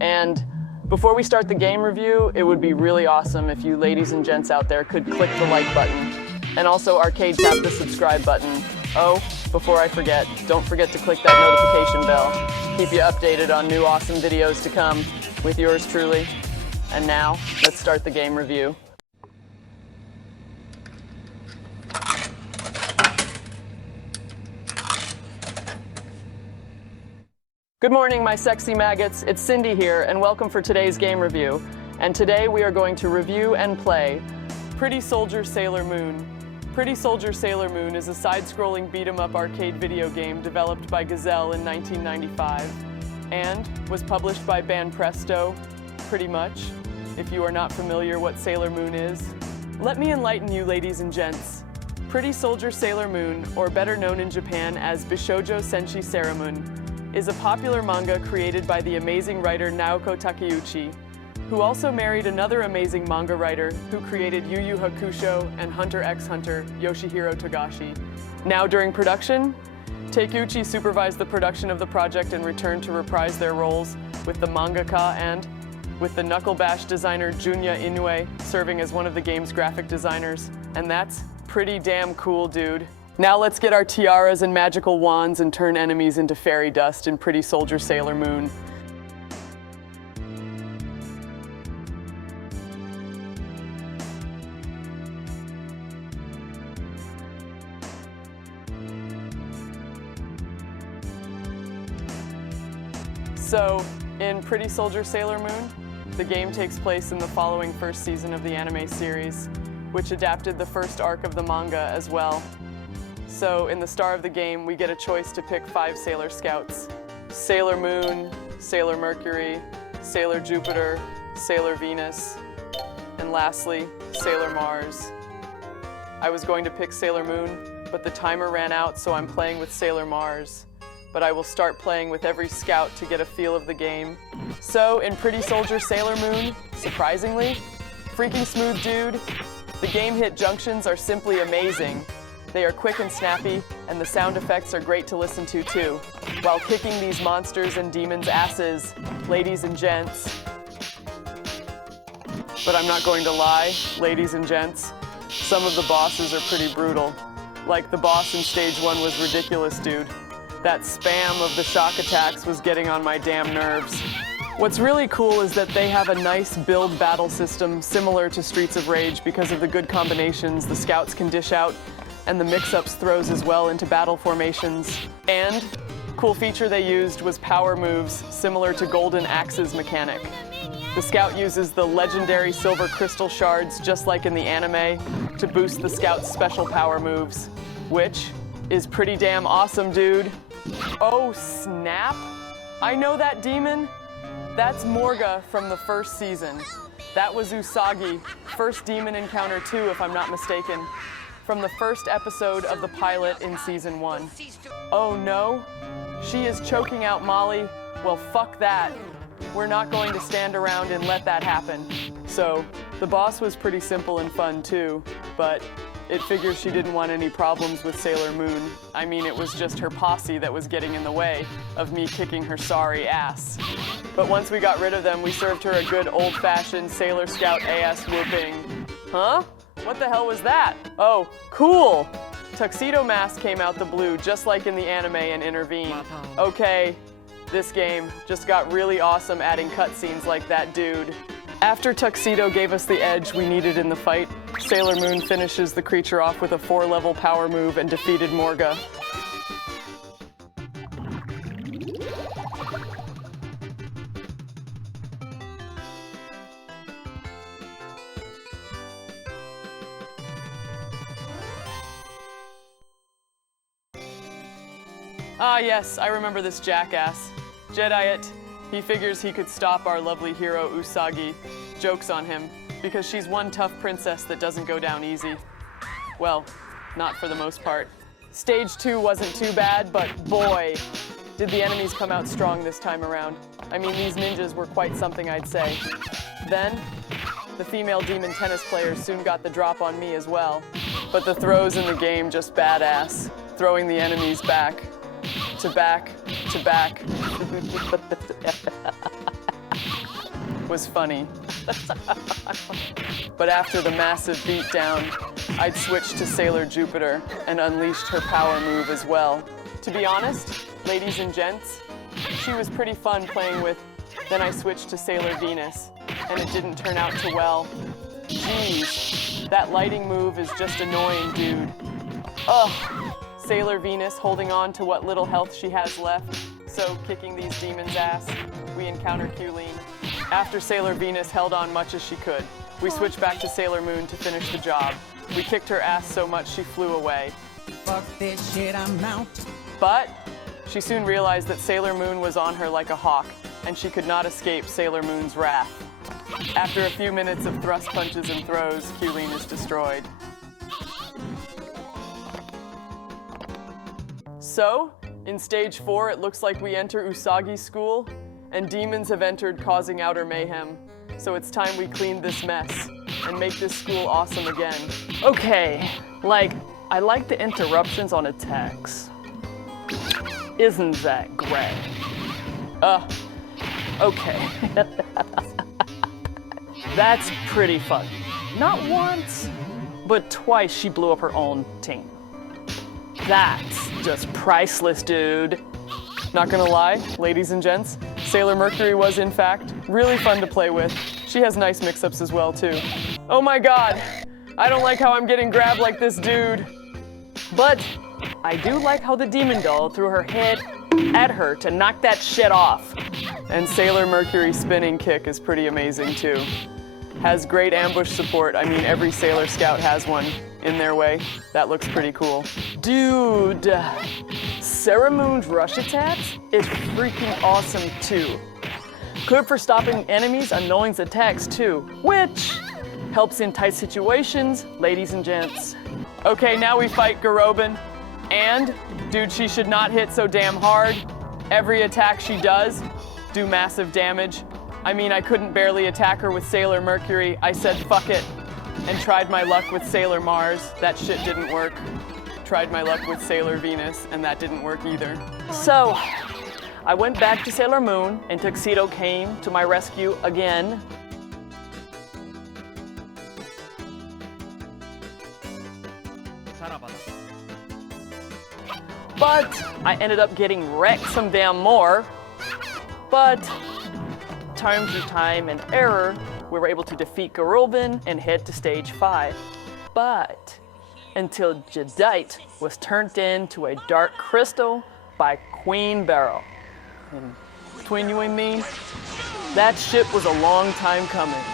And before we start the game review, it would be really awesome if you ladies and gents out there could click the like button and also arcade tap the subscribe button. Oh, before I forget, don't forget to click that notification bell. Keep you updated on new awesome videos to come with yours truly. And now, let's start the game review. Good morning, my sexy maggots. It's Cindy here, and welcome for today's game review. And today we are going to review and play Pretty Soldier Sailor Moon. Pretty Soldier Sailor Moon is a side-scrolling beat-em-up arcade video game developed by Gazelle in 1995 and was published by Banpresto, pretty much. If you are not familiar what Sailor Moon is, let me enlighten you, ladies and gents. Pretty Soldier Sailor Moon, or better known in Japan as Bishoujo Senshi Sailor-moon, is a popular manga created by the amazing writer Naoko Takeuchi, who also married another amazing manga writer who created Yu Yu Hakusho and Hunter x Hunter, Yoshihiro Togashi. Now during production, Takeuchi supervised the production of the project and returned to reprise their roles with the mangaka and with the knuckle bash designer Junya Inoue serving as one of the game's graphic designers. And that's pretty damn cool, dude. Now let's get our tiaras and magical wands and turn enemies into fairy dust in Pretty Soldier Sailor Moon. So, in Pretty Soldier Sailor Moon, the game takes place in the following first season of the anime series, which adapted the first arc of the manga as well. So, in the star of the game, we get a choice to pick 5 Sailor Scouts. Sailor Moon, Sailor Mercury, Sailor Jupiter, Sailor Venus, and lastly, Sailor Mars. I was going to pick Sailor Moon, but the timer ran out, so I'm playing with Sailor Mars. But I will start playing with every scout to get a feel of the game. So, in Pretty Soldier Sailor Moon, surprisingly, freaking smooth, dude. The game hit junctions are simply amazing. They are quick and snappy, and the sound effects are great to listen to too, while kicking these monsters and demons' asses, ladies and gents. But I'm not going to lie, ladies and gents, some of the bosses are pretty brutal. Like the boss in Stage 1 was ridiculous, dude. That spam of the shock attacks was getting on my damn nerves. What's really cool is that they have a nice build battle system similar to Streets of Rage because of the good combinations the scouts can dish out and the mix-ups throws as well into battle formations. And cool feature they used was power moves similar to Golden Axe's mechanic. The scout uses the legendary silver crystal shards just like in the anime to boost the scout's special power moves, which is pretty damn awesome, dude. Oh snap! I know that demon. That's Morga from the first season. That was Usagi, first demon encounter too, if I'm not mistaken, from the first episode of the pilot in season 1. Oh no? She is choking out Molly? Well, fuck that. We're not going to stand around and let that happen. So, the boss was pretty simple and fun too, but it figures she didn't want any problems with Sailor Moon. I mean, it was just her posse that was getting in the way of me kicking her sorry ass. But once we got rid of them, we served her a good old-fashioned Sailor Scout ass whooping. Huh? What the hell was that? Oh, cool! Tuxedo Mask came out the blue, just like in the anime, and intervened. Okay, this game just got really awesome adding cutscenes like that, dude. After Tuxedo gave us the edge we needed in the fight, Sailor Moon finishes the creature off with a 4-level power move and defeated Morga. Ah yes, I remember this jackass. Jedi it. He figures he could stop our lovely hero Usagi. Joke's on him, because she's one tough princess that doesn't go down easy. Well, not for the most part. Stage 2 wasn't too bad, but boy, did the enemies come out strong this time around. I mean, these ninjas were quite something, I'd say. Then, the female demon tennis players soon got the drop on me as well. But the throws in the game just badass, throwing the enemies back to back to back. was funny. But after the massive beatdown, I'd switched to Sailor Jupiter and unleashed her power move as well. To be honest, ladies and gents, she was pretty fun playing with. Then I switched to Sailor Venus, and it didn't turn out too well. Jeez, that lighting move is just annoying, dude. Ugh, Sailor Venus holding on to what little health she has left, so kicking these demons' ass, we encounter Qleen. After Sailor Venus held on much as she could, we switched back to Sailor Moon to finish the job. We kicked her ass so much she flew away. Fuck this shit, I'm out. But she soon realized that Sailor Moon was on her like a hawk, and she could not escape Sailor Moon's wrath. After a few minutes of thrust punches and throws, Qleen is destroyed. So, in stage 4, it looks like we enter Usagi's school, and demons have entered, causing outer mayhem. So it's time we clean this mess and make this school awesome again. Okay, I like the interruptions on attacks. Isn't that great? Okay. That's pretty fun. Not once, but twice she blew up her own team. That's just priceless, dude. Not gonna lie, ladies and gents, Sailor Mercury was, in fact, really fun to play with. She has nice mix-ups as well, too. Oh my god, I don't like how I'm getting grabbed like this dude. But I do like how the demon doll threw her head at her to knock that shit off. And Sailor Mercury's spinning kick is pretty amazing, too. Has great ambush support. I mean, every Sailor Scout has one in their way. That looks pretty cool. Dude, SailorMoon's rush attacks is freaking awesome too. Good for stopping enemies' unknowing's attacks too, which helps in tight situations, ladies and gents. Okay, now we fight Garobin. And, dude, she should not hit so damn hard. Every attack she does, do massive damage. I mean, I couldn't barely attack her with Sailor Mercury. I said fuck it and tried my luck with Sailor Mars. That shit didn't work. Tried my luck with Sailor Venus, and that didn't work either. So, I went back to Sailor Moon, and Tuxedo came to my rescue again. But I ended up getting wrecked some damn more. But through time and error, we were able to defeat Garobin and head to stage 5. But until Jadeite was turned into a dark crystal by Queen Beryl. And between you and me, that shit was a long time coming.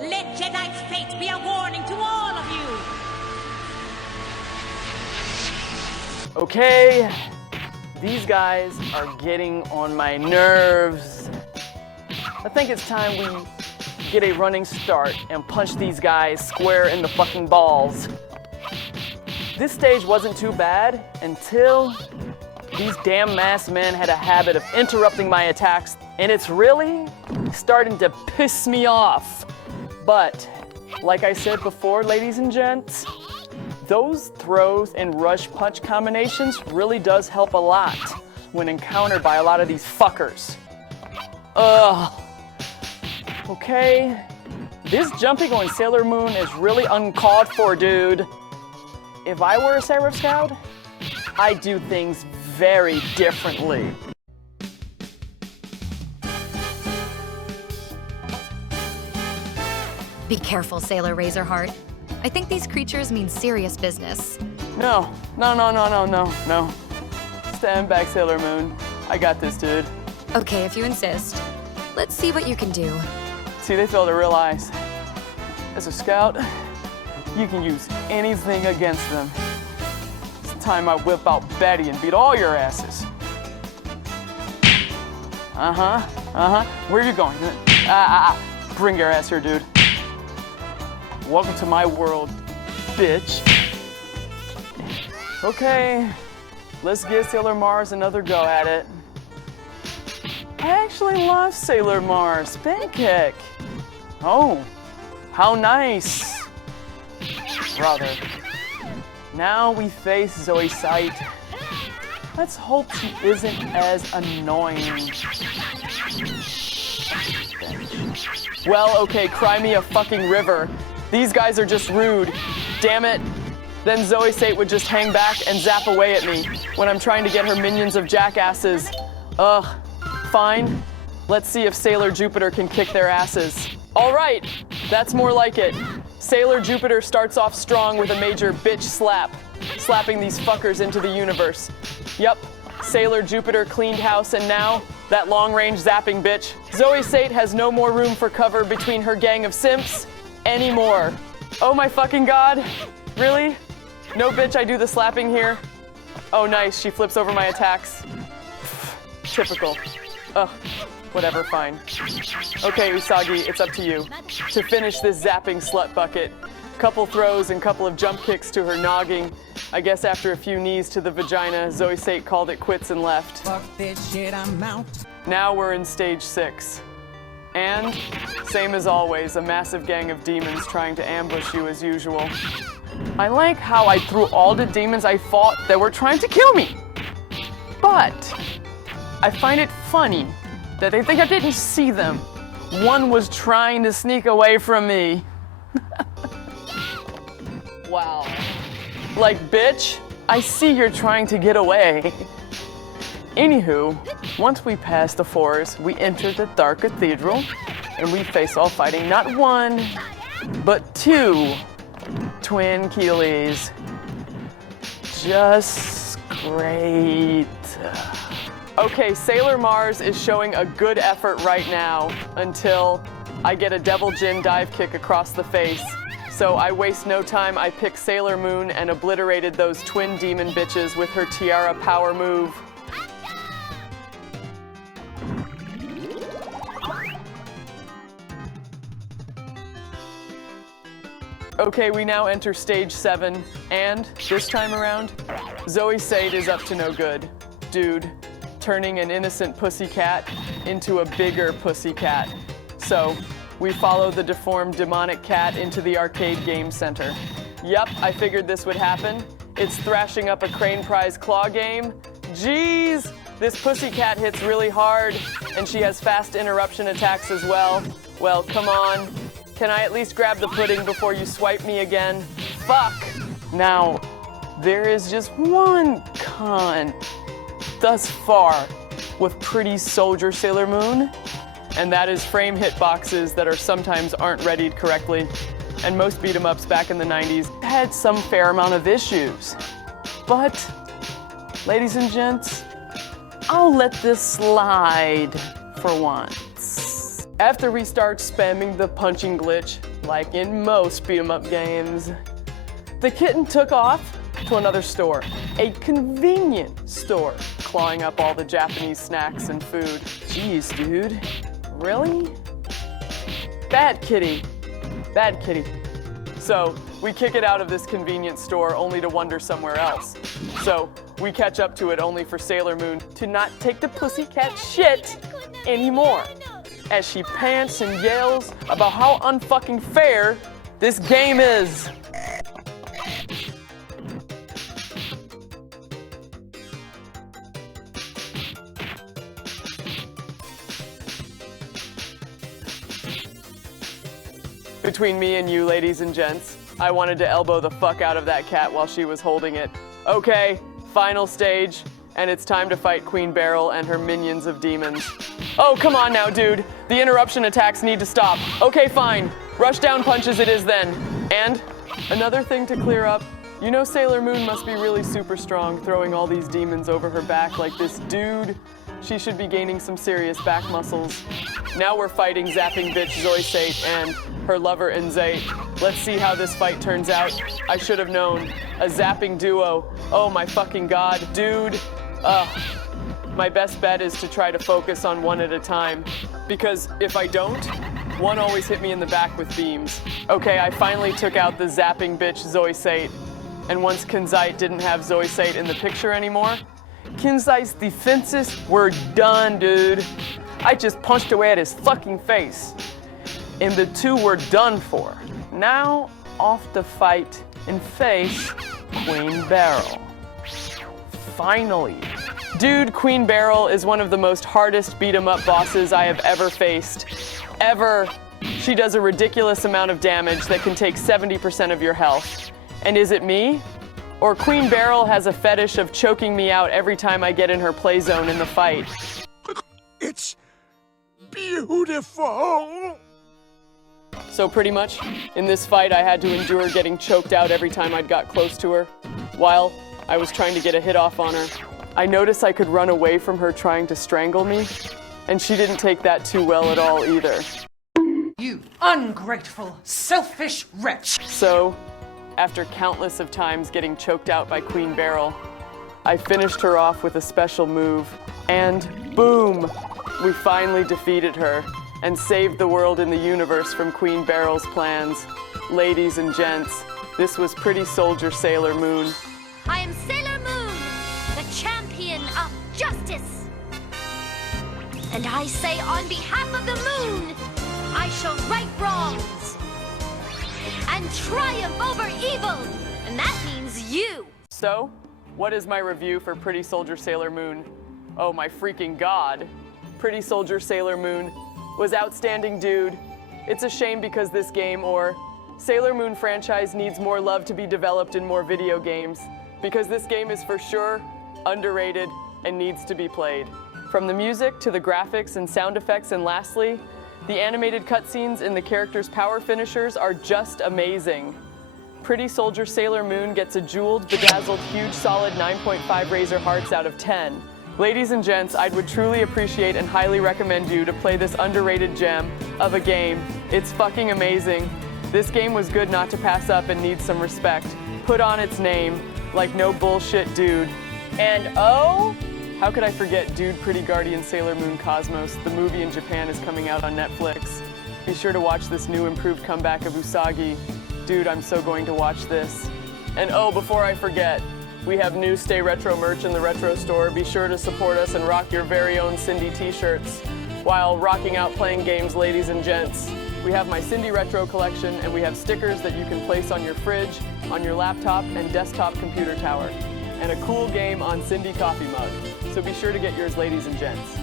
Let Jadeite's fate be a warning to all of you! Okay, these guys are getting on my nerves. I think it's time we get a running start and punch these guys square in the fucking balls. This stage wasn't too bad until these damn masked men had a habit of interrupting my attacks, and it's really starting to piss me off. But, like I said before, ladies and gents, those throws and rush punch combinations really does help a lot when encountered by a lot of these fuckers. Ugh. Okay, this jumping on Sailor Moon is really uncalled for, dude. If I were a Sailor Scout, I'd do things very differently. Be careful, Sailor Razorheart. I think these creatures mean serious business. No. Stand back, Sailor Moon. I got this, dude. Okay, if you insist. Let's see what you can do. See, they fail to realize, as a scout, you can use anything against them. It's time I whip out Betty and beat all your asses. Where are you going? Bring your ass here, dude. Welcome to my world, bitch. Okay, let's give Sailor Mars another go at it. I actually love Sailor Mars. Spin kick. Oh, how nice. Brother. Now we face Zoe Sight. Let's hope she isn't as annoying. Well, okay, cry me a fucking river. These guys are just rude. Damn it. Then Zoe Sate would just hang back and zap away at me when I'm trying to get her minions of jackasses. Ugh, fine. Let's see if Sailor Jupiter can kick their asses. All right, that's more like it. Sailor Jupiter starts off strong with a major bitch slap, slapping these fuckers into the universe. Yup, Sailor Jupiter cleaned house, and now, that long-range zapping bitch, Zoe Sate has no more room for cover between her gang of simps anymore. Oh my fucking god, really? No bitch, I do the slapping here. Oh nice, she flips over my attacks. Typical. Ugh, whatever, fine. Okay, Usagi, it's up to you. To finish this zapping slut bucket. Couple throws and couple of jump kicks to her noggin. I guess after a few knees to the vagina, Zoe Sate called it quits and left. Fuck this shit, I'm out. Now we're in stage 6. And, same as always, a massive gang of demons trying to ambush you as usual. I like how I threw all the demons I fought that were trying to kill me. But I find it funny that they think I didn't see them. One was trying to sneak away from me. Wow. Like, bitch, I see you're trying to get away. Anywho, once we pass the forest, we enter the Dark Cathedral, and we face off fighting not one, but 2 twin Keeleys. Just great. Okay, Sailor Mars is showing a good effort right now until I get a Devil Jin dive kick across the face. So I waste no time, I pick Sailor Moon and obliterated those twin demon bitches with her Tiara power move. Okay, we now enter stage 7, and this time around, Zoe Sate is up to no good. Dude, turning an innocent pussycat into a bigger pussycat. So, we follow the deformed demonic cat into the arcade game center. Yup, I figured this would happen. It's thrashing up a Crane Prize claw game. Jeez, this pussycat hits really hard, and she has fast interruption attacks as well. Well, come on. Can I at least grab the pudding before you swipe me again? Fuck! Now, there is just one con thus far with pretty soldier Sailor Moon, and that is frame hitboxes that sometimes aren't readied correctly. And most beat-em-ups back in the 90s had some fair amount of issues. But, ladies and gents, I'll let this slide for once. After we start spamming the punching glitch, like in most beat-em-up games, the kitten took off to another store, a convenient store, clawing up all the Japanese snacks and food. Jeez, dude, really? Bad kitty, bad kitty. So we kick it out of this convenience store only to wander somewhere else. So we catch up to it only for Sailor Moon to not take the pussycat shit anymore, as she pants and yells about how unfucking fair this game is. Between me and you, ladies and gents, I wanted to elbow the fuck out of that cat while she was holding it. Okay, final stage, and it's time to fight Queen Beryl and her minions of demons. Oh, come on now, dude. The interruption attacks need to stop. Okay, fine. Rush down punches it is then. And another thing to clear up, you know Sailor Moon must be really super strong throwing all these demons over her back like this, dude. She should be gaining some serious back muscles. Now we're fighting zapping bitch Zoe Sate and her lover Nzate. Let's see how this fight turns out. I should have known. A zapping duo. Oh my fucking god, dude. My best bet is to try to focus on one at a time, because if I don't, one always hit me in the back with beams. Okay, I finally took out the zapping bitch Zoe Sate, and once Kinzite didn't have Zoe Sate in the picture anymore, Kinzite's defenses were done, dude. I just punched away at his fucking face, and the two were done for. Now, off to fight and face Queen Beryl. Finally. Dude, Queen Beryl is one of the most hardest beat-em-up bosses I have ever faced. Ever. She does a ridiculous amount of damage that can take 70% of your health. And is it me? Or Queen Beryl has a fetish of choking me out every time I get in her play zone in the fight. It's beautiful. So pretty much, in this fight I had to endure getting choked out every time I'd got close to her, while I was trying to get a hit off on her. I noticed I could run away from her trying to strangle me, and she didn't take that too well at all either. You ungrateful, selfish wretch! So, after countless of times getting choked out by Queen Beryl, I finished her off with a special move, and boom! We finally defeated her and saved the world and the universe from Queen Beryl's plans. Ladies and gents, this was Pretty Soldier Sailor Moon. I am Sailor Moon, the champion of justice. And I say on behalf of the moon, I shall right wrongs and triumph over evil. And that means you. So, what is my review for Pretty Soldier Sailor Moon? Oh my freaking god. Pretty Soldier Sailor Moon was outstanding, dude. It's a shame because this game, or Sailor Moon franchise, needs more love to be developed in more video games, because this game is for sure underrated and needs to be played. From the music to the graphics and sound effects, and lastly, the animated cutscenes and the characters' power finishers are just amazing. Pretty Soldier Sailor Moon gets a jeweled, bedazzled, huge, solid 9.5 Razor Hearts out of 10. Ladies and gents, I would truly appreciate and highly recommend you to play this underrated gem of a game. It's fucking amazing. This game was good not to pass up and needs some respect. Put on its name, like no bullshit, dude. And oh, how could I forget Dude Pretty Guardian Sailor Moon Cosmos? The movie in Japan is coming out on Netflix. Be sure to watch this new improved comeback of Usagi. Dude, I'm so going to watch this. And oh, before I forget, we have new Stay Retro merch in the Retro store. Be sure to support us and rock your very own Cindy t-shirts while rocking out playing games, ladies and gents. We have my Cindy Retro collection, and we have stickers that you can place on your fridge, on your laptop, and desktop computer tower, and a cool game on Cindy coffee mug. So be sure to get yours, ladies and gents.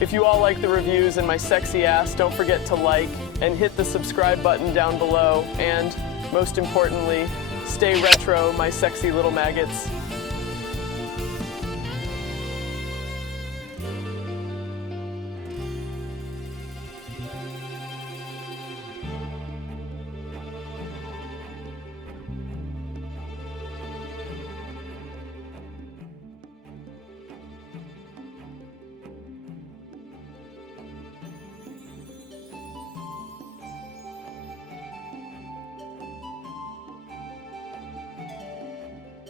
If you all like the reviews and my sexy ass, don't forget to like and hit the subscribe button down below, and most importantly, stay retro, my sexy little maggots.